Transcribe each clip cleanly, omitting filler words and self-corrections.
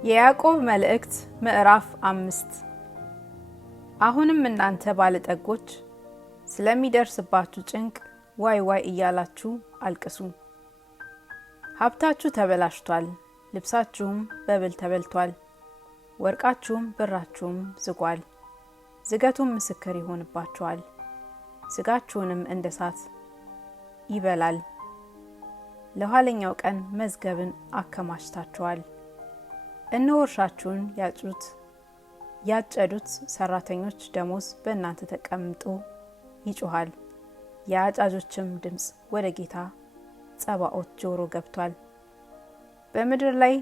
የያዕቆብ መልእክት ምዕራፍ 5 አሁንም እናንተ ባለጠጎች ስለሚደርስባችሁ ጭንቅ ዋይ ዋይ እያላችሁ አልቅሱ። ሀብታችሁ ተበላሽቷል፣ ልብሳችሁም በብል ተበልቷል፣ ወርቃችሁም ብራችሁም ዝጓል። ዝገቱም ምስክር ይሆንባችኋል፣ ስጋችሁንም እንደ እሳት ይበላል። ለኋለኛው ቀን መዝገብን አከማችታችኋል። እነሆ እርሻችሁን ያጨዱት ሰራተኞች ደሞዝ በእናንተ ተቀምጦ ይጮሃል። የአጫጆችም ድምፅ ወደ ጌታ ጸባኦት ጆሮ ገብቷል። በምድር ላይ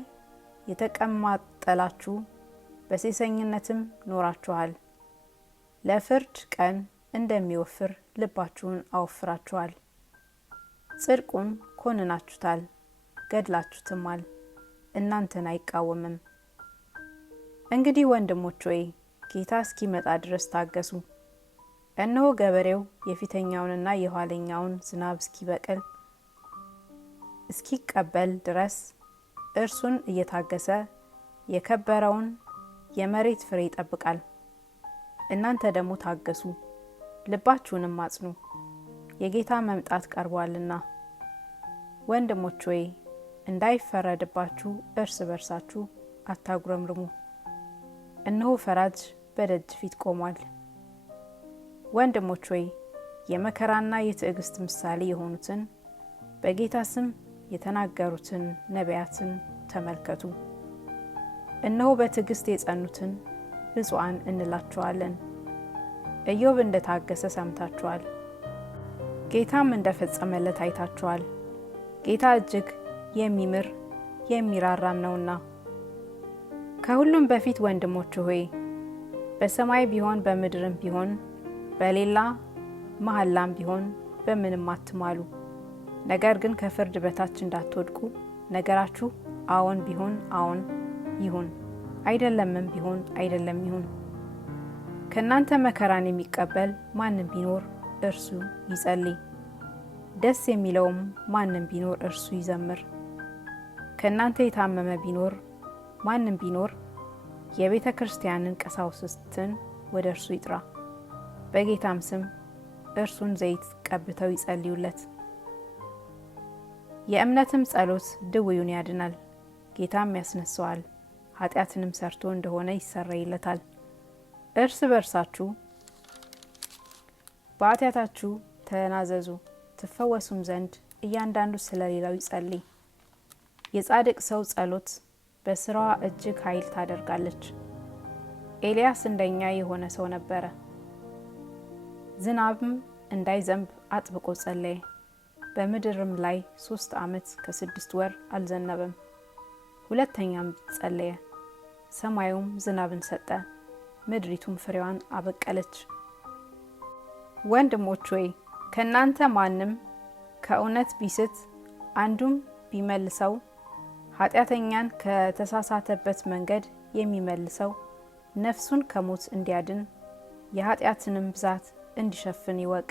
የተቀማጠላችሁ በሴሰኝነትም ኖራችኋል። ለፍርድ ቀን እንደሚወፍር ልባችሁን አወፍራችኋል። ጽድቁን ኮንናችሁታል፣ ገድላችሁትማል፣ እናንተን አይቃወምም። እንግዲህ ወንድሞች ሆይ ጌታ እስኪመጣ ድረስ ታገሱ። እነሆ ገበሬው የፊተኛውንና የኋለኛውን ዝናብ እስኪቀበል ድረስ እርሱን እየታገሰ የከበረውን የመሬት ፍሬ ይጠብቃል። እናንተ ደግሞ ታገሱ፣ ልባችሁንም አጽኑ፣ የጌታ መምጣት ቀርቧልና። ወንድሞች ሆይ እንዳይፈረድባችሁ እርስ በርሳችሁ አታጉረምርሙ። እነሆ ፈራጅ በደጅ ፊት ቆሟል። ወንድሞች ሆይ የመከራና የትዕግስት ምሳሌ የሆኑትን በጌታ ስም የተናገሩትን ነቢያትን ተመልከቱ። እነሆ በትዕግስት የጸኑትን ብፁዓን እንላቸዋለን። ኢዮብ እንደታገሰ ሰምታችኋል፣ ጌታም እንደፈጸመለት አይታችኋል። ጌታ እጅግ የሚምር የሚራራም ነውና። ከሁሉም በፊት ወንድሞች ሆይ በሰማይ ቢሆን በምድርም ቢሆን በሌላ መሐላም ቢሆን በምንም አትማሉ። ነገር ግን ከፍርድ በታች እንዳትወድቁ ነገራችሁ አዎን ቢሆን አዎን ይሁን፣ አይደለምም ቢሆን አይደለም ይሁን። ከእናንተ መከራን የሚቀበል ማንም ቢኖር እርሱ ይጸልይ፣ ደስ የሚለውም ማንም ቢኖር እርሱ ይዘምር። ከእናንተ የታመመ ማንም ቢኖር የቤተ ክርስቲያንን ቀሳውስትን ወደ እርሱ ይጥራ፣ በጌታም ስም እርሱን ዘይት ቀብተው ይጸልዩለት። የእምነትም ጸሎት ድውዩን ያድናል፣ ጌታም ያስነሳዋል። ኃጢአትንም ሰርቶ እንደሆነ ይሰረይለታል። እርስ በርሳችሁ በኃጢአታችሁ ተናዘዙ ትፈወሱም ዘንድ እያንዳንዱ ስለሌላው ይጸልይ። የጻድቅ ሰው ጸሎት በስራዋ እጅግ ኃይል ታደርጋለች። ኤልያስ እንደኛ የሆነ ሰው ነበረ። ዝናብም እንዳይዘንብ አጥብቆ ጸለየ። በምድርም ላይ 3 ዓመት ከ6 ወር አልዘነበም። ሁለተኛም ጸለየ፣ ሰማዩም ዝናብን ሰጠ፣ ምድሪቱም ፍሬዋን አበቀለች። ወንድሞች ሆይ ከእናንተ ማንም ከእውነት ቢስት አንዱም ቢመልሰው፣ ኃጢአተኛን ከተሳሳተበት መንገድ የሚመልሰው ነፍሱን ከሞት እንዲያድን የኃጢአትንም ብዛት እንዲሸፍን ይወቅ።